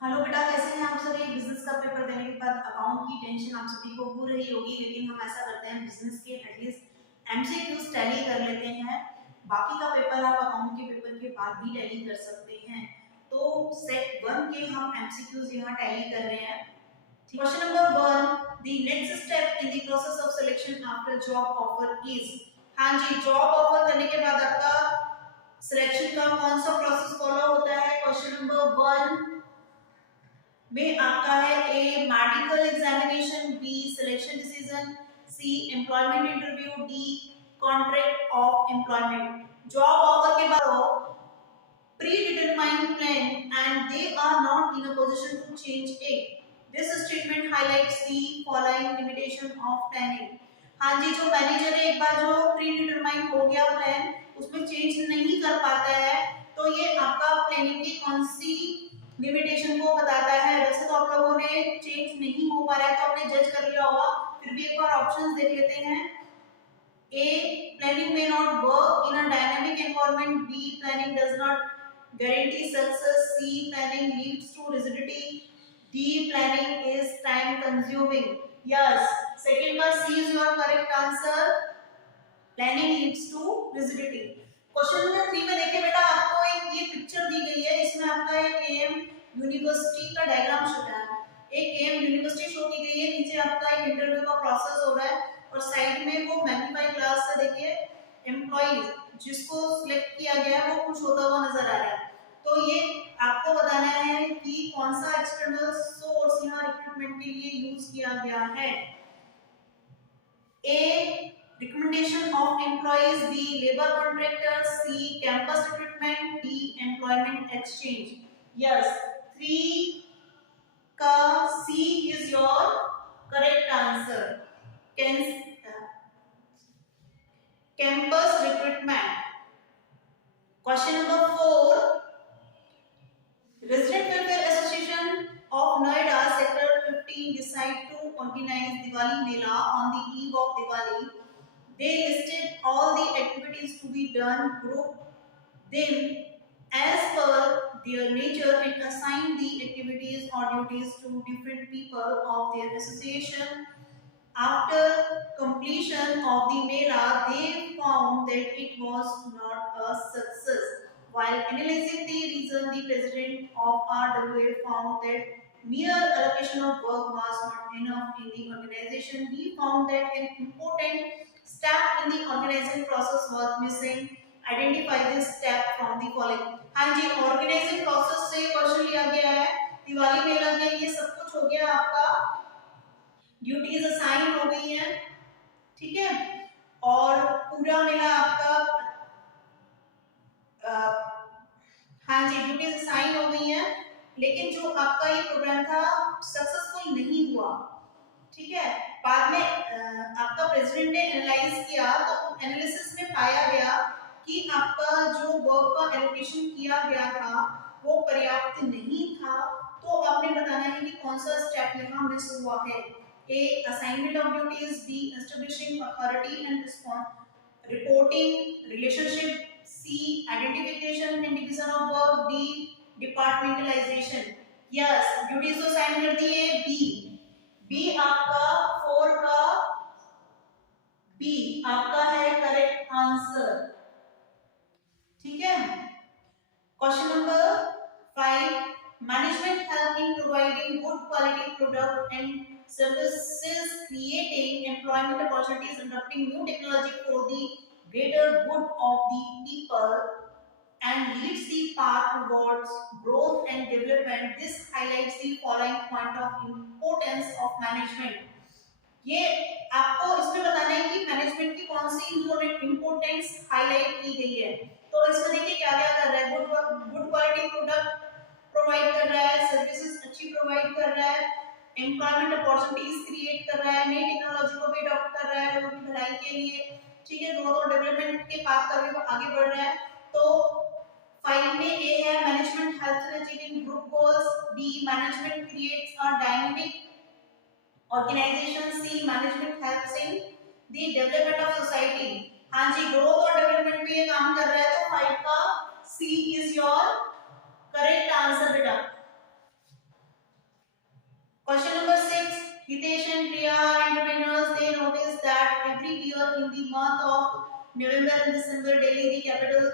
Hello बेटा, कैसे हैं आप सभी। बिजनेस का पेपर देने के बाद अकाउंट की टेंशन आप सभी को हो रही होगी, लेकिन हम ऐसा करते हैं, बिजनेस के एटलीस्ट एमसीक्यूज टैली कर लेते हैं। बाकी का पेपर आप अकाउंट के पेपर के बाद भी टैली कर सकते हैं। तो सेट 1 के हम एमसीक्यूज यहाँ टैली कर रहे हैं। Question number 1, the next step in the process of selection after job offer is. हाँ जी, जॉब ऑफर करने के बाद आपका सिलेक्शन का कौन सा प्रोसेस फॉलो होता है। क्वेश्चन नंबर 1 में आपका है A medical examination, B selection decision, C employment interview, D contract of employment. Job offer के बाद predetermined plan and they are not in a position to change it. This statement highlights the following limitation of planning. हाँ जी, जो manager है, एक बार जो प्रीडिटरमाइन हो गया plan, उसमें चेंज नहीं कर पाता है, तो ये आपका प्लानिंग की कौन सी लिमिटेशन को बताता है। वैसे तो आप लोगों ने चेंज नहीं हो पा रहा है तो आपने जज कर लिया होगा, फिर भी एक बार ऑप्शंस देख लेते हैं। A, planning may not work in a dynamic environment. B, planning does not guarantee success. C, planning leads to rigidity. D, planning is time consuming. Yes, second one C is your correct answer. Planning leads to rigidity. Question number 3 में देखिए बेटा, आपको एक ये picture दी गई है, इसमें आपका एक एम यूनिवर्सिटी का डायग्राम शो है। एक एम यूनिवर्सिटी शो की गई है, नीचे आपका एक इंटरव्यू का प्रोसेस हो रहा है और साइड में वो मैग्नीफाई ग्लास से देखिए एम्प्लॉइज जिसको सिलेक्ट किया गया है वो कुछ होता हुआ नजर आ रहा है। तो ये आपको बताना है कि कौन सा एक्सटर्नल सोर्स यहाँ रिक्रूटमेंट के लिए यूज किया गया है। A, recommendation of employees, B, labor contractor, C, campus recruitment, D, employment exchange. Yes, 3 का C is your correct answer. Campus recruitment. Question number 4, Resident Welfare Association of Noida Sector 15 decide to organize Diwali Mela on the eve of Diwali. They listed all the activities to be done, grouped them as per their nature and assigned the activities or duties to different people of their association. After completion of the Mela, they found that it was not a success. While analyzing the reason, the president of RWA found that mere allocation of work was not enough in the organization. He found that an important step in the organizing process was missing. Identify this step from the following. हाँ जी, organising process से question लिया गया है। दिवाली मेला के लिए सब कुछ हो गया, आपका ड्यूटीज असाइन हो गई है, ठीक है, और पूरा मेला आपका हाँ जी ड्यूटीज असाइन हो गई है, लेकिन जो आपका ये प्रोग्राम था सक्सेसफुल नहीं हुआ, ठीक है। बाद में आपका प्रेसिडेंट ने एनालाइज किया तो एनालिसिस में पाया गया कि आपका जो वर्क का एलोकेशन किया गया था वो पर्याप्त नहीं था। तो आपने बताना है कि कौन सा स्टेप यहाँ मिस हुआ है। A, assignment of duties, B, establishing authority and response, reporting relationship, C, identification and division of work, D, departmentalization. Yes, duties तो assign कर दिए। B आपका 4 का B आपका है करेक्ट आंसर, ठीक है। Question number 5, management help in providing good quality product and services, creating employment opportunities, adopting new technology for the greater good of the people and leads the path towards growth and development. This highlights the following point of importance of management. ये आपको इसमें बताना है कि management की कौन सी importance highlight की गई है। तो इसमें देखिए क्या क्या कर रहा है, गुड क्वालिटी प्रोडक्ट प्रोवाइड कर रहा है, सर्विसेज अच्छी प्रोवाइड कर रहा है, एम्प्लॉयमेंट अपॉर्चुनिटीज क्रिएट कर रहा है, नई टेक्नोलॉजी को भी अडॉप्ट कर रहा है लोगों की भलाई के लिए, ठीक है, ग्रोथ और डेवलपमेंट के पाथ पर भी आगे बढ़ रहा है। तो 5 में ए है management helps in achieving group goals, B management creates a dynamic organization, C management helps in the development of society. हाँ जी, ग्रोथ और डेवलपमेंट पे ये काम कर रहा है, तो 5 का C is your correct answer बेटा। November and December, Delhi, the capital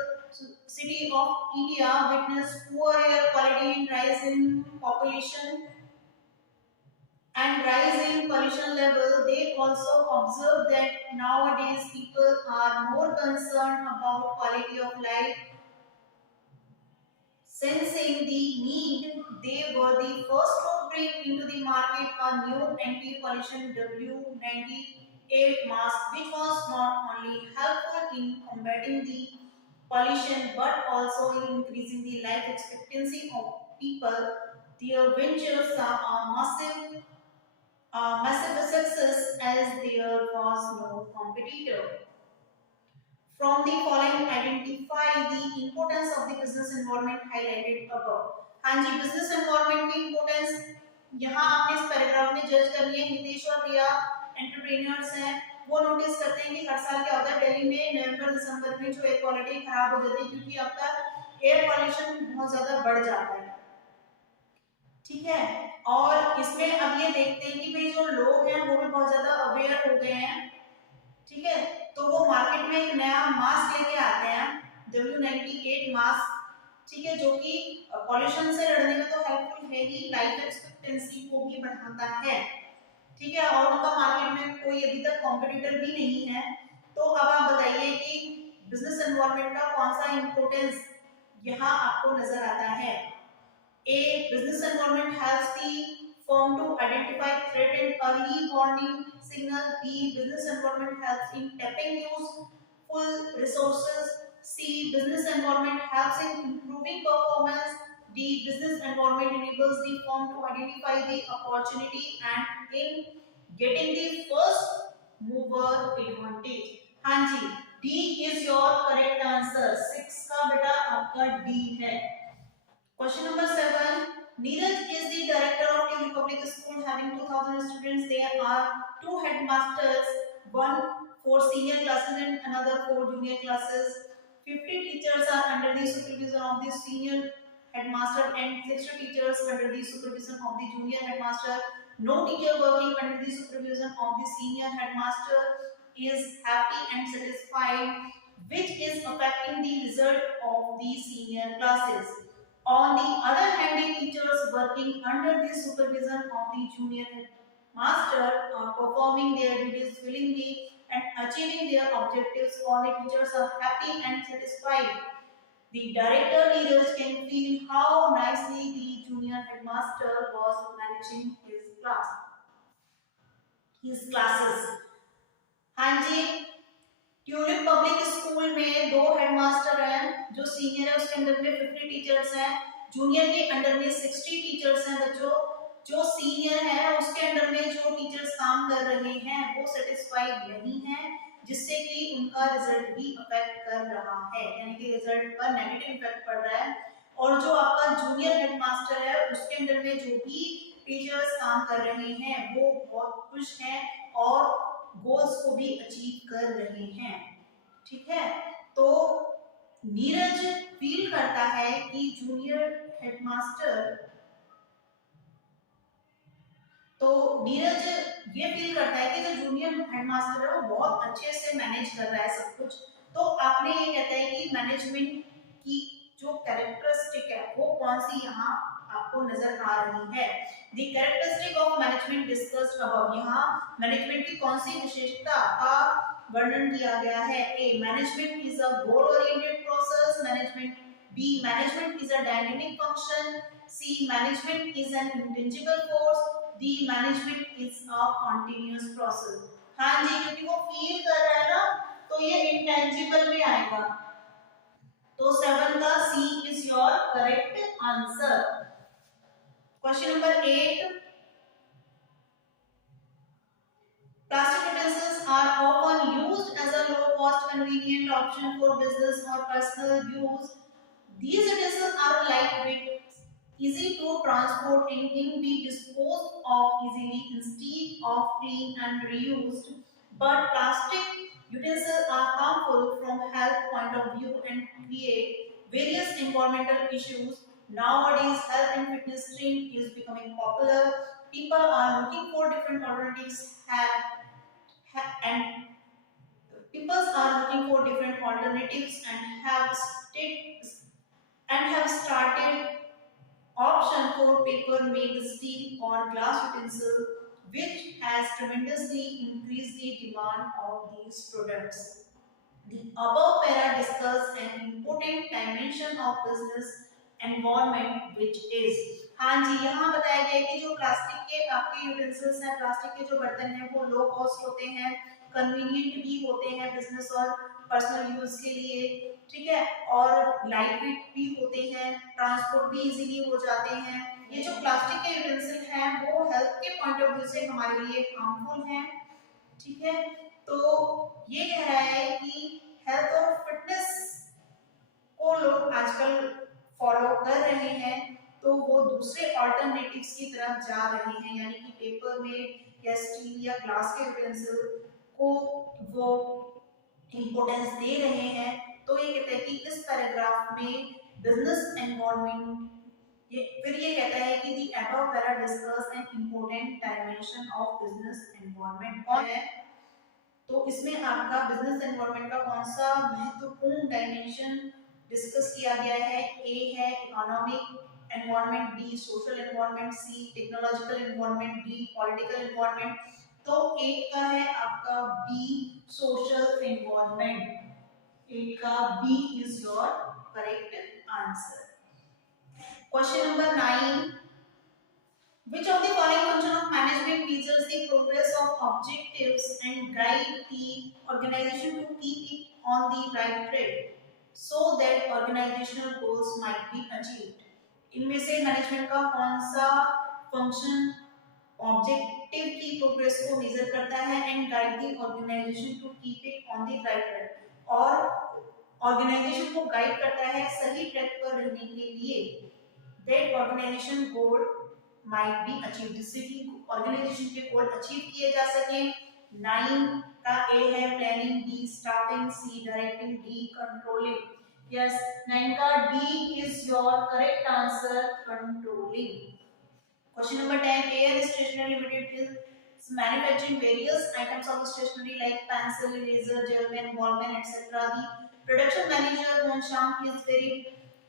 city of India, witnessed poor air quality and rise in population and rise in pollution level. They also observed that nowadays people are more concerned about quality of life. Sensing the need, they were the first to bring into the market a new anti-pollution W98 mask, which was not only helpful in combating the pollution but also in increasing the life expectancy of people. Their ventures are massive success as there was no competitor. From the following, identify the importance of the business environment highlighted above. हाँ जी, business environment की importance यहाँ आपने इस paragraph में जज कर लिया। हितेश और रिया एंटरप्रेन्योर्स हैं, वो नोटिस करते हैं कि हर साल क्या होता है दिल्ली में नवंबर दिसंबर में जो एयर क्वालिटी खराब हो जाती है क्योंकि आपका एयर पॉल्यूशन बहुत ज्यादा बढ़ जाता है। ठीक है, और इसमें अब ये देखते हैं कि भाई जो लोग हैं वो भी बहुत ज्यादा अवेयर हो गए हैं। ठीक है, तो वो मार्केट में एक नया मास्क लेके आते हैं W98 मास्क। ठीक है, जो कि पॉल्यूशन से लड़ने में तो हेल्पफुल है ही, लाइफ एक्सपेक्टेंसी को भी बढ़ाता है। ठीक है, और उनका मार्केट में कोई अभी तक कॉम्पिटिटर भी नहीं है। तो अब आप बताइए कि बिजनेस एनवायरनमेंट का कौन सा इंपोर्टेंस यहाँ आपको नजर आता है। A, business environment helps the firm to identify threat and early warning signal. B, business environment helps in tapping useful resources. C, business environment helps in improving performance. D, business environment enables the firm to identify the opportunity and in getting the first mover advantage. हाँ जी, D is your correct answer. 6 का बेटा आपका D है। Question number 7. Neeraj is the director of Tulip Public School having 2000 students. There are two headmasters, one for senior classes and another for junior classes. 50 teachers are under the supervision of the senior headmaster and 60 teachers under the supervision of the junior headmaster. No teacher working under the supervision of the senior headmaster is happy and satisfied, which is affecting the result of the senior classes. On the other hand, the teachers working under the supervision of the junior master are performing their duties willingly and achieving their objectives. All the teachers are happy and satisfied. The director leaders can feel how nicely the junior headmaster was managing his classes. हाँ जी, tulip public school में 2 headmaster हैं, जो senior है उसके अंदर में 50 teachers हैं, junior के अंडर में 60 टीचर्स हैं बच्चों। जो सीनियर है उसके अंडर में जो टीचर्स काम कर रहे हैं वो सेटिस्फाइड नहीं है, जिससे कि उनका रिजल्ट भी अफेक्ट कर रहा है, यानी कि रिजल्ट पर नेगेटिव इफेक्ट पड़ रहा है। और जो आपका जूनियर हेडमास्टर है उसके अंडर में जो भी टीचर्स काम कर रहे हैं वो बहुत खुश हैं और गोल्स को भी अचीव कर रहे हैं। ठीक है, तो नीरज फील करता है कि जूनियर हेडमास्टर, तो नीरज ये फील करता है कि जो जूनियर हेडमास्टर है वो बहुत अच्छे से मैनेज कर रहा है सब कुछ। तो आपने ये कहता है कि मैनेजमेंट की जो कैरेक्टरिस्टिक है वो कौन सी यहाँ आपको नजर आ रही है। The characteristic of management discussed above, यहाँ मैनेजमेंट की कौन सी विशेषता का वर्णन किया गया है। A, management is a goal oriented process. Management B, management is a dynamic function. C, management is an intangible force. D, management is a continuous process. हाँ जी, क्योंकि वो फील कर रहा है ना तो ये इंटेंजिबल में आएगा, तो 7 का C is your correct answer. Question number 8. Plastic utensils are often used as a low-cost, convenient option for business or personal use. These utensils are lightweight, easy to transport, and can be disposed of easily instead of cleaned and reused. But plastic utensils are harmful from a health point of view and create various environmental issues. Nowadays, health and fitness trend is becoming popular. People are looking for different alternatives and People are looking for different alternatives and have started option for paper made steel or glass utensil, which has tremendously increased the demand of these products. The above para discuss an important dimension of business environment which is, हाँ जी, यहाँ बताया गया है कि जो plastic के आपके utensils हैं, प्लास्टिक के जो बर्तन हैं वो लो कॉस्ट होते हैं, कन्वीनियंट भी होते हैं बिजनेस और पर्सनल यूज के लिए, ठीक है, और लाइट वेट भी होते हैं, ट्रांसपोर्ट भी इजीली हो जाते हैं। ये जो प्लास्टिक के यूटेंसिल हैं वो हेल्थ के पॉइंट ऑफ व्यू से हमारे लिए हार्मफुल हैं, ठीक है। तो ये कह रहा है कि हेल्थ और फिटनेस को लोग आजकल फॉलो कर रहे हैं, तो वो दूसरे ऑल्टरनेटिव्स की तरफ जा रहे हैं, यानी कि पेपर में या स्टील या ग्लास के यूटेंसिल को वो इंपोर्टेंस दे रहे हैं। तो ये कहते हैं कि इस पैराग्राफ में बिजनेस एनवायरनमेंट, ये कहता है कि the above para discuss an important dimension of business environment. कौन है? तो इसमें आपका बिजनेस एनवायरनमेंट का कौन सा महत्वपूर्ण डायमेंशन डिस्कस किया गया है? ए है economic environment, B social environment, C technological environment, D political environment. तो एक का है आपका बी सोशल एनवायरनमेंट, एक का B is your correct answer. Question number 9, which of the following function of management measures the progress of objectives and guide the organization to keep it on the right track so that organizational goals might be achieved? इनमें से management का कौन सा function objective की progress को measure करता है and guide the organization to keep it on the right track, और ऑर्गेनाइजेशन को गाइड करता है सही ट्रैक पर रहने के लिए, that organization goal might be achieved, जिससे कि ऑर्गेनाइजेशन के गोल अचीव किए जा सके। 9 का ए है planning, B staffing, C directing, D controlling. Yes, 9 का D is your correct answer, controlling. Question number 10, air stationery limited is manufacturing various items of stationery like pencil, eraser, gel pen, ball pen, etc. The production manager Ghanshyam is very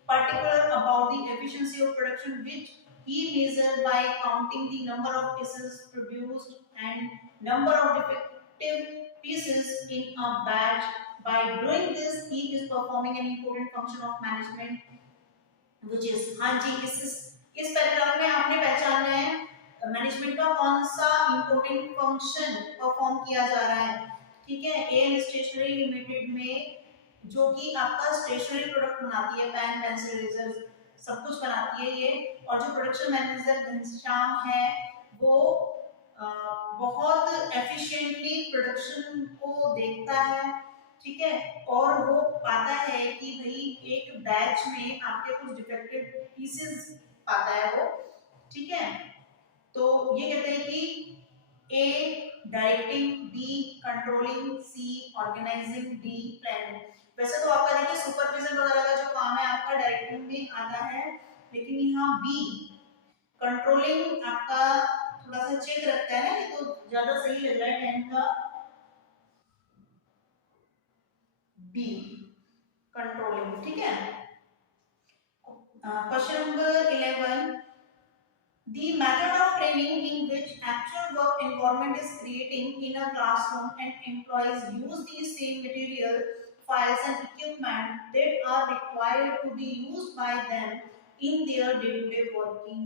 particular about the efficiency of production, which he measures by counting the number of pieces produced and number of defective pieces in a batch. By doing this, he is performing an important function of management, which is, हाँ जी, इस paragraph में आपने पहचानना है management का कौन सा important function perform किया जा रहा है, ठीक है। एयर स्टेशनरी लिमिटेड में जो कि आपका स्टेशनरी प्रोडक्ट बनाती है, पेन, पेंसिल, इरेजर, सब कुछ बनाती है ये, और जो प्रोडक्शन मैनेजर घनश्याम है वो बहुत एफिशिएंटली प्रोडक्शन को देखता है, ठीक है, और वो पाता है कि भाई एक बैच में आपके कुछ डिफेक्टिव पीसेस पाता है वो, ठीक है। तो ये कहते हैं कि ए डायरेक्टिंग, बी कंट्रोलिंग, सी ऑर्गेनाइजिंग, डी प्लानिंग। वैसे तो आपका देखिए सुपरविजन वगैरह का जो काम है आपका डायरेक्टिंग में आता है, लेकिन यहाँ बी कंट्रोलिंग आपका थोड़ा सा चेक रखता है ना, ये तो ज्यादा सही लग रहा है 10 का बी कंट्रोलिंग, ठीक है। Question number 11, the method of training in which actual work environment is creating in a classroom and employees use the same material, files and equipment that are required to be used by them in their day-to-day working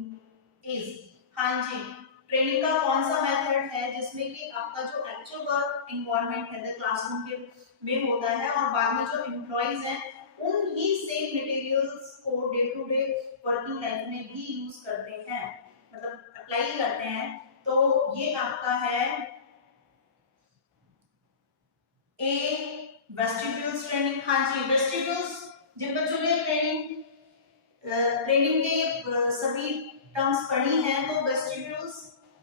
is, हाँ जी, training का कौन सा method है जिसमें कि आपका जो actual work environment है क्लासरूम के में होता है और बाद में जो एम्प्लॉइज हैं उन ही सेम मटेरियल्स को day to day working life में भी यूज करते हैं, मतलब अप्लाई करते हैं। तो ये आपका है ए वेस्टिब्यूल्स ट्रेनिंग। हाँ जी, वेस्टिब्यूल्स, जिन बच्चों ने ट्रेनिंग के सभी टर्म्स पढ़ी हैं तो वेस्टिब्यूल्स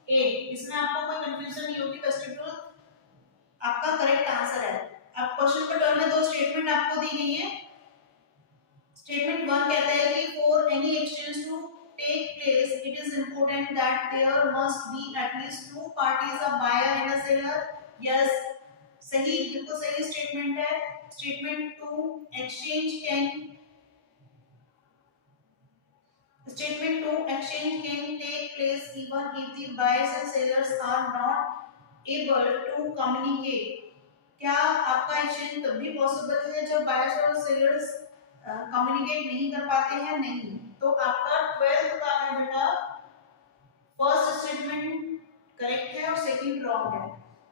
ए, इसमें आपको कोई कंफ्यूजन नहीं होगी, वेस्टिब्यूल आपका करेक्ट आंसर है। अब क्वेश्चन नंबर 12 में दो स्टेटमेंट आपको दी गई है। स्टेटमेंट 1 कहता है कि for any exchange to take place, it is important that there must be at least two parties, a buyer and a seller. Yes, सही, बिल्कुल सही स्टेटमेंट है। Statement 2, Statement 2, exchange can take place even if the buyers and sellers are not able to communicate. क्या आपका exchange तब भी possible है जब बायर्स और सेलर्स कम्युनिकेट नहीं कर पाते हैं? नहीं। तो आपका 12 का है बेटा, फर्स्ट स्टेटमेंट करेक्ट है और सेकंड रॉन्ग है।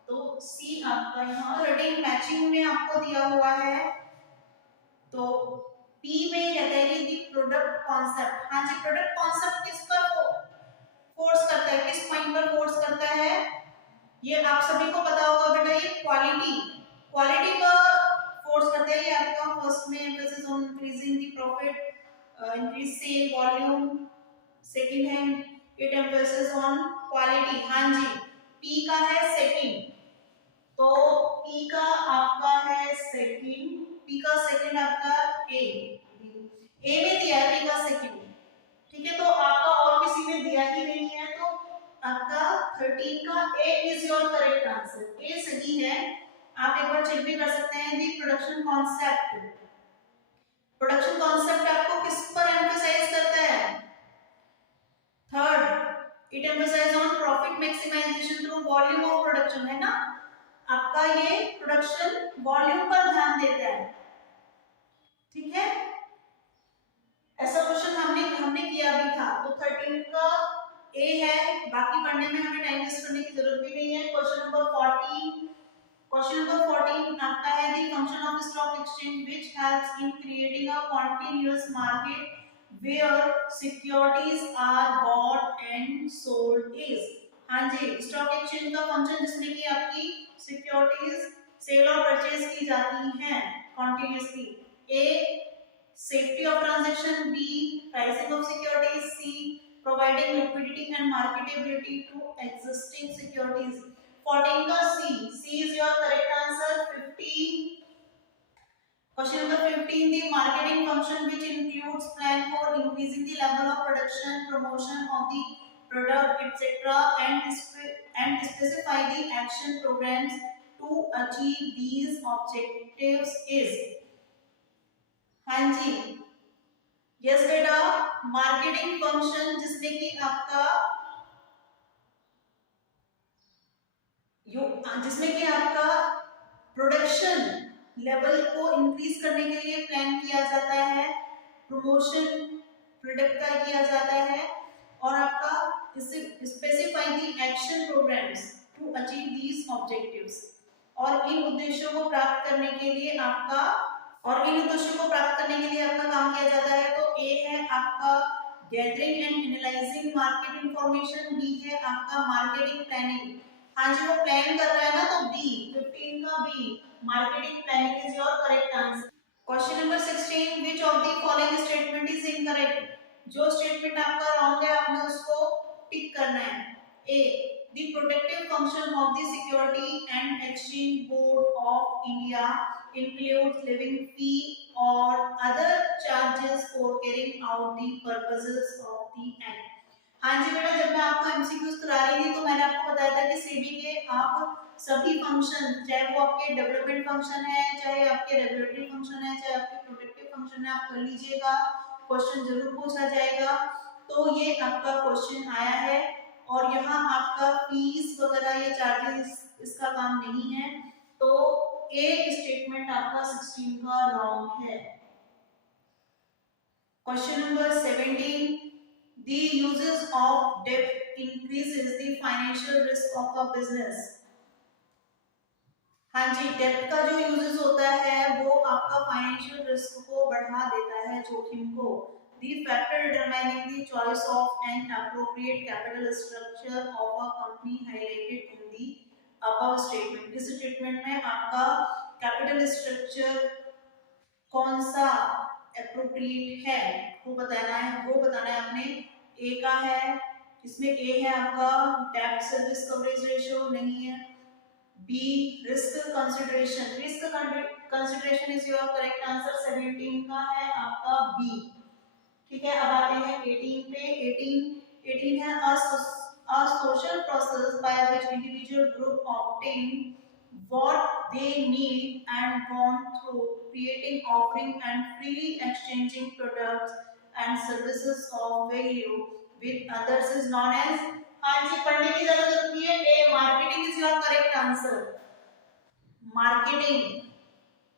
तो सी आपका यहाँ 13 मैचिंग में आपको दिया हुआ है। तो पी में कहता है कि दी प्रोडक्ट कॉन्सेप्ट, हाँ जी, प्रोडक्ट कॉन्सेप्ट किस पर फोर्स करता है, किस पॉइंट पर फोर्स करता है? ये आप सभी को पता होगा बेटा, ये क्वालिटी पर फोर्स करता है। ये आपका फर्स्ट में emphasis on increasing the profit, increase sale volume. Second है इट एम्फेसिस ऑन क्वालिटी, हाँ जी, पी का है सेकंड। तो पी का आपका है सेकंड, पी का सेकंड आपका ए में दिया है पी का सेकंड, ठीक है। तो आपका और किसी में दिया ही नहीं है, तो आपका 13 का ए इज योर करेक्ट आंसर, ए सही है। आप एक बार चेक भी कर सकते हैं। दी प्रोडक्शन कॉन्सेप्ट आपको किस पर एम्फसाइज करता है? Third, it emphasize on profit maximization through volume of production, है ना। आपका ये प्रोडक्शन वॉल्यूम पर ध्यान देता है, ठीक है। ऐसा क्वेश्चन हमने किया भी था। तो 13 का ए है, बाकी पढ़ने में हमें टाइम वेस्ट करने की जरूरत भी नहीं है। क्वेश्चन नंबर 14 आपका है the function of stock exchange which helps in creating a continuous market where securities are bought and sold is. हाँ जी, स्टॉक एक्सचेंज का फंक्शन जिसमें कि आपकी सिक्योरिटीज सेल और परचेज की जाती हैं continuously. A, safety of transaction, B, pricing of securities, C, providing liquidity and marketability to existing securities। 14 का C is your correct answer। 15, question number 15, the marketing function which includes plan for increasing the level of production, promotion of the product, etc. and specify the action programs to achieve these objectives is। हाँ जी, yes बेटा, marketing function जिसमें कि आपका production level को increase करने के लिए plan किया जाता है, प्रमोशन प्रोडक्ट का किया जाता है, और आपका specify the action programs to achieve these objectives. और इन उद्देश्यों को प्राप्त करने के लिए आपका काम किया जाता है। तो ए है आपका gathering and analyzing market information, B है आपका मार्केटिंग प्लानिंग। हाँ जी, वो प्लान कर रहा है ना, तो बी, 15 का B, marketing planning is your correct answer. Question number 16, which of the following statement is incorrect? जो स्टेटमेंट आपका रॉन्ग है आपने उसको टिक करना है। ए, the protective function of the Security and Exchange Board of India includes levying fee or other charges for carrying out the purposes of the act। हाँ जी बेटा, जब मैं आपको एमसीक्यूज करा रही थी तो मैंने आपको बताया था कि सेबी के आप सभी फंक्शन, चाहे वो आपके डेवलपमेंट फंक्शन है, चाहे आपके रेगुलेटरी फंक्शन है, चाहे आपके प्रोटेक्टिव फंक्शन है, आप कर लीजिएगा, क्वेश्चन जरूर पूछा जाएगा। तो ये आपका क्वेश्चन आया है, और यहाँ आपका फीस वगैरह ये चार्जेस इसका काम नहीं है। तो ए स्टेटमेंट आपका 16 का रॉन्ग है। Question number 17, the uses of debt increases the financial risk of a business। हाँ जी, डेब्ट का जो यूजेस होता है वो आपका फाइनेंशियल रिस्क को बढ़ा देता है, जोखिम को। The factor determining the choice of an appropriate capital structure of a company highlighted in the above statement। इस स्टेटमेंट में आपका कैपिटल स्ट्रक्चर कौन सा एप्रोप्रिएट है वो बताना है आपने। ए का है, इसमें ए है आपका डेब्ट सर्विस कवरेज रेशियो नहीं है। B, risk consideration is your correct answer. 17 का है आपका बी, ठीक है। अब आते हैं 18 पे। 18 है a social process by which individual group obtain what they need and want through creating, offering, and freely exchanging products and services of value with others is known as। हाँ जी, पढ़ने की जरूरत होती है। A marketing is your correct answer, marketing.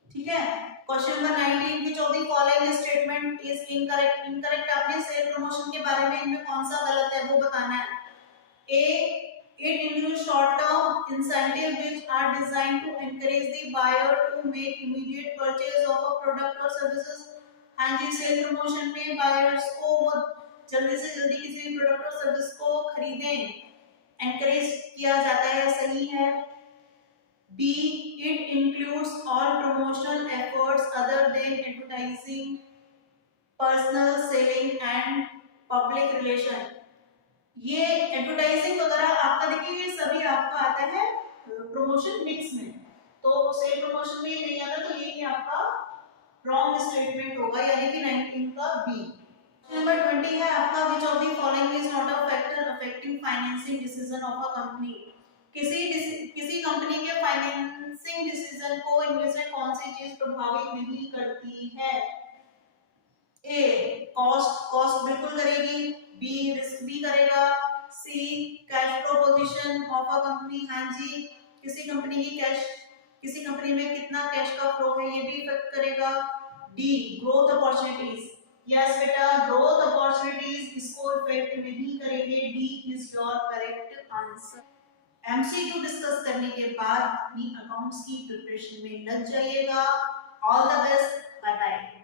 ठीक है। Question number 19 की 14 following statement is incorrect. Incorrect आपने सेल प्रमोशन के बारे में इनमें कौन सा गलत है वो बताना है। A, it includes short-term incentives which are designed to encourage the buyer to make immediate purchase of a product or services। हाँ जी, सेल प्रमोशन में बायर्स को वो जल्दी से जल्दी किसी भी प्रोडक्ट और सर्विस को खरीदें, एनकरेज किया जाता है, सही है। B, it includes all promotional efforts other than advertising, personal selling and public relation। ये एडवर्टाइजिंग वगैरह आपका देखिए ये सभी आपका आता है प्रमोशन मिक्स में, तो सेल प्रमोशन में ये नहीं आता, तो ये आपका रॉन्ग स्टेटमेंट होगा, यानी कि 19 का बी। नंबर 20 है आपका, which of the following is not a factor affecting financing decision of a company. किसी कंपनी के फाइनेंसिंग डिसीजन को इनमें से कौन सी चीज प्रभावित नहीं करती है। ए, कॉस्ट बिल्कुल करेगी। बी, रिस्क भी करेगा। C, cash flow position of a company, हाँ जी, किसी कंपनी में कितना कैश का फ्लो है ये भी इफेक्ट करेगा। डी, ग्रोथ अपॉर्चुनिटीज, यस बेटा, ग्रोथ अपॉर्चुनिटीज इसको इफेक्ट नहीं करेंगे। D is your correct answer. MCQ discuss करने के बाद अपनी अकाउंट्स की प्रिपरेशन में लग जाइएगा। All the best, bye bye.